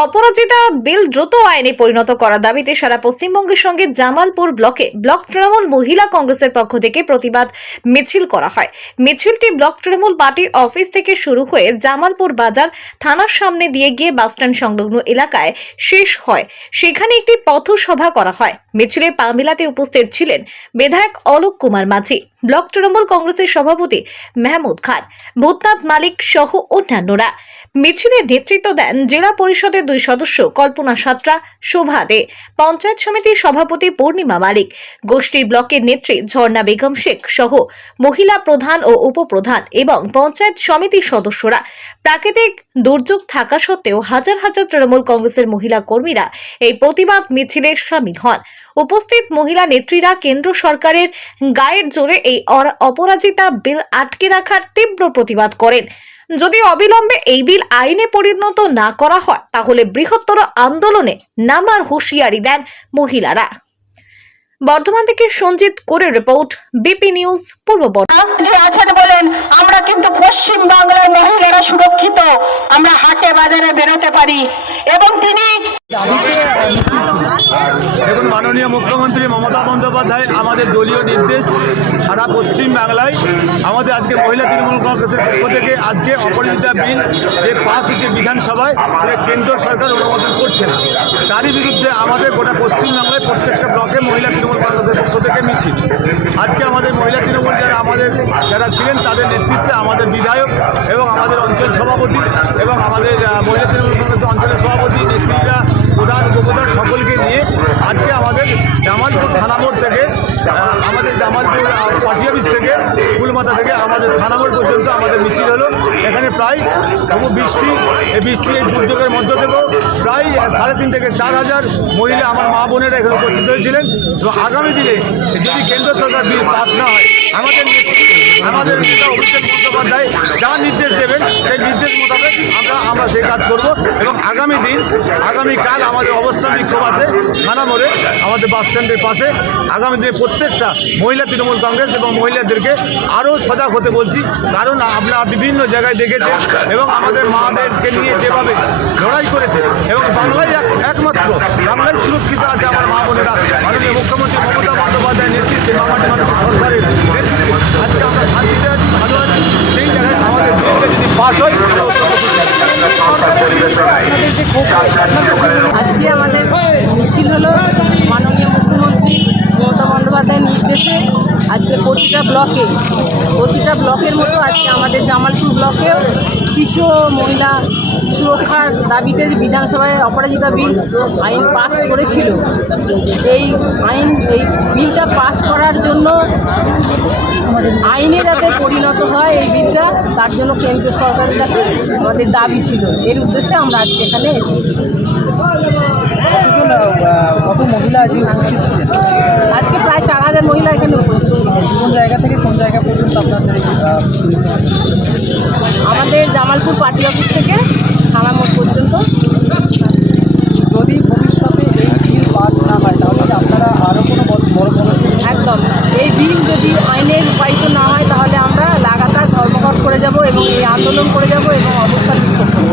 অপরাজিতা বিল দ্রুত আইনে পরিণত করার দাবিতে সারা পশ্চিমবঙ্গের সঙ্গে জামালপুর ব্লক তৃণমূল মহিলা কংগ্রেসের পক্ষ থেকে প্রতিবাদ মিছিল করা হয়। মিছিলটি ব্লক তৃণমূল পার্টি অফিস থেকে শুরু হয়ে জামালপুর বাজার থানার সামনে দিয়ে গিয়ে বাসস্ট্যান্ড সংলগ্ন এলাকায় শেষ হয়। সেখানে একটি পথসভা করা হয়। মিছিলে পা মেলাতে উপস্থিত ছিলেন বিধায়ক অলোক কুমার মাঝি, ব্লক তৃণমূল কংগ্রেসের সভাপতি মেহমুদ খান, ভূতনাথ মালিক সহ অন্যান্যরা। মিছিলে নেতৃত্ব দেন জেলা পরিষদের 2 সদস্য কল্পনা সাঁতরা, শোভা দে, পঞ্চায়েত সমিতির সভাপতি পূর্ণিমা মালিক, গোষ্ঠীর ব্লকের নেত্রী ঝর্ণা বেগম শেখ সহ মহিলা প্রধান ও উপপ্রধান এবং পঞ্চায়েত সমিতির সদস্যরা। প্রাকৃতিক দুর্যোগ থাকা সত্ত্বেও হাজার হাজার তৃণমূল কংগ্রেসের মহিলা কর্মীরা এই প্রতিবাদ মিছিলে শামিল হন। উপস্থিত মহিলা নেত্রীরা কেন্দ্র সরকারের গায়ের জোরে এই অপরাজিতা বিল আটকে রাখার তীব্র প্রতিবাদ করেন। যদি অবিলম্বে এই বিল আইনে পরিণত না করা হয় তাহলে বৃহত্তর আন্দোলনে নামার হুঁশিয়ারি দেন মহিলারা। বর্ধমান থেকে সঞ্জিত করে রিপোর্ট, বিপি নিউজ পূর্ব বর্ধমান। আছেন বলেন আমরা কিন্তু পশ্চিম বাংলার মহিলারা সুরক্ষিত, আমরা হাটে বাজারে বেরোতে পারি এবং তিনি দেখুন, মাননীয় মুখ্যমন্ত্রী মমতা বন্দ্যোপাধ্যায় আমাদের দলীয় নির্দেশ সারা পশ্চিম বাংলায় আমাদের আজকে মহিলা তৃণমূল কংগ্রেসের পক্ষ থেকে আজকে অপরাজিতা বিল যে পাস হচ্ছে বিধানসভায়, কেন্দ্র সরকার অনুমোদন করছে না, তারই বিরুদ্ধে আমাদের গোটা পশ্চিম বাংলায় প্রত্যেকটা ব্লকে মহিলা তৃণমূল কংগ্রেসের পক্ষ থেকে মিছিল। আজকে আমাদের মহিলা তৃণমূল যারা ছিলেন তাদের নেতৃত্বে আমাদের বিধায়ক এবং আমাদের অঞ্চল সভাপতি এবং আমাদের মহিলা তৃণমূল কংগ্রেসের অঞ্চলের সভাপতি নেতৃত্বরা প্রধান উপপ্রধান সকলকে নিয়ে আজকে আমাদের জামালপুর থানামোড় থেকে আমাদের জামালপুর পার্টি অফিস থেকে ফুলমাথা থেকে আমাদের থানামোড় পর্যন্ত আমাদের মিছিল হলো। এখানে প্রায় এই দুর্যোগের মধ্য থেকেও প্রায় 3.5 থেকে 4,000 মহিলা আমার মা বোনেরা এখানে উপস্থিত হয়েছিলেন। তো আগামী দিনে যদি কেন্দ্র সরকার বিল পাস না হয় আমাদের নেতা অভিষেক বন্দ্যোপাধ্যায় যা নির্দেশ দেবেন সেই নির্দেশ মোতাবেক আমরা সেই কাজ করব এবং আগামীকাল আমাদের অবস্থান বিক্ষোভ আছে থানা মোড়ে আমাদের বাস স্ট্যান্ডের পাশে। আগামী দিনে প্রত্যেকটা মহিলা তৃণমূল কংগ্রেস এবং মহিলাদেরকে আরও সজাগ হতে বলছি, কারণ আপনারা বিভিন্ন জায়গায় দেখেছেন এবং আমাদের মাদেরকে নিয়ে যেভাবে লড়াই করেছে এবং একমাত্র বাংলায় সুরক্ষিত আছে আমার মা বোনেরা। মাননীয় মুখ্যমন্ত্রী মমতা বন্দ্যোপাধ্যায়ের নেতৃত্বে মামাটি মানুষের সরকারের নেতৃত্বে আজকে আমরা শান্তিতে আছি, ভালো আছি। সেই জায়গায় আমাদের বিলটা যদি পাস হয় আজকে আমাদের মিছিল হলো মাননীয় মুখ্যমন্ত্রী মমতা বন্দ্যোপাধ্যায়ের নির্দেশে। আজকে প্রতিটা ব্লকের মতো আজকে আমাদের জামালপুর ব্লকেও শিশু ও মহিলা সুরক্ষার দাবিতে বিধানসভায় অপরাজিতা বিল আইন পাস করেছিল। এই বিলটা পাস করার জন্য আইনে যাতে পরিণত হয় এই বিলটা, তার জন্য কেন্দ্র সরকারের কাছে আমাদের দাবি ছিল। এর উদ্দেশ্যে আমরা আজকে এখানে এসেছি। কত মহিলা আজকে উপস্থিত ছিলেন? আজকে প্রায় 4,000 মহিলা এখানে উপস্থিত ছিলেন। কোন জায়গা থেকে কোন জায়গা পর্যন্ত আপনাদের আমাদের জামালপুর পার্টি অফিস থেকে থানা মোড় পর্যন্ত। যদি ভবিষ্যতে এই বিল পাস না হয় তাহলে আপনারা আরও কোনো বড় একদম এই বিল যদি আইনে রূপায়িত না হয় তাহলে আমরা লাগাতার ধর্মঘট করে যাব এবং এই আন্দোলন করে যাব এবং অবস্থান বিক্ষোভ করব।